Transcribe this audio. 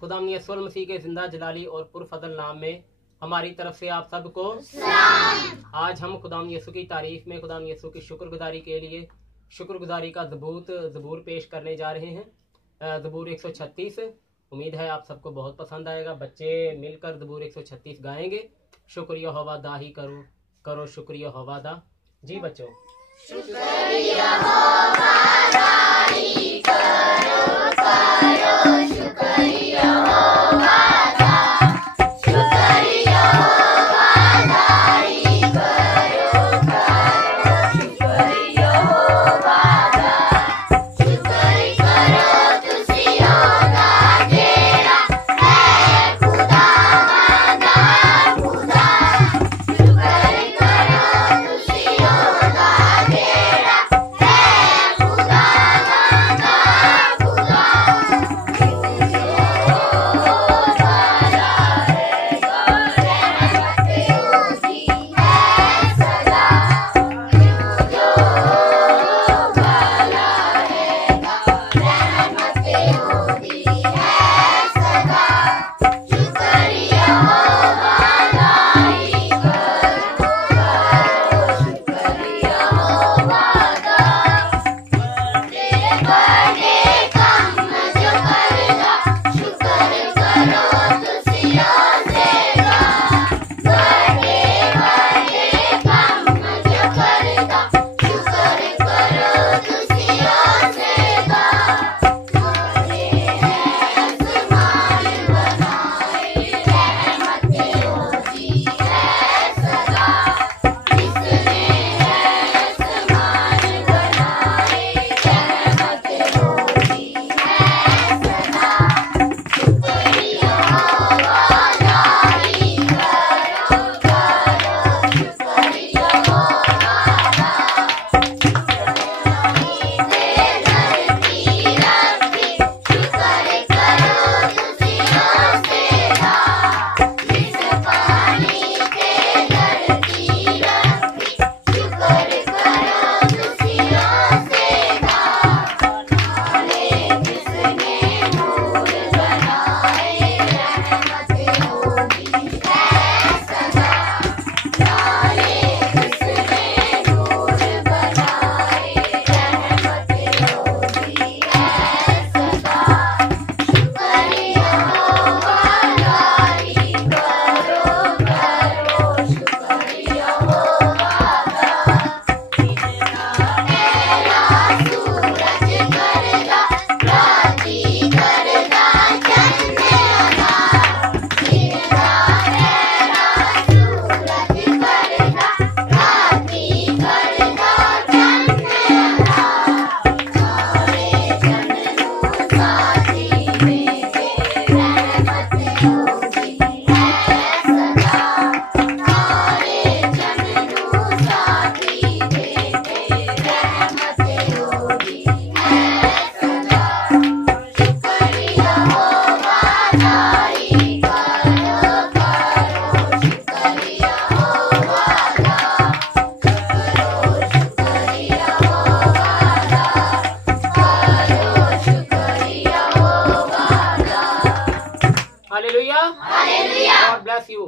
खुदा यीशु मसीह के जिंदा जलाली और पुरफजल नाम में हमारी तरफ से आप सबको आज हम खुदा यीशु की तारीफ में खुदा यीशु की शुक्रगुजारी के लिए शुक्रगुजारी का ज़बूर पेश करने जा रहे हैं। ज़बूर 136। उम्मीद है आप सबको बहुत पसंद आएगा। बच्चे मिलकर ज़बूर 136 गाएंगे। शुक्रिया होवा दा ही करो करो शुक्रिया होवा दा। जी बच्चों, शुक्रिया होवा दा ही करो करो शुक्रिया होवा दा, शुक्रिया होवा दा ही करो करो शुक्रिया होवा दा, शुक्र करो तुसी होगा जेड़ा है खुदावंद खुदा, शुक्र करो तुसी होगा जेड़ा है खुदावंद खुदा। Hallelujah. Hallelujah. God bless you.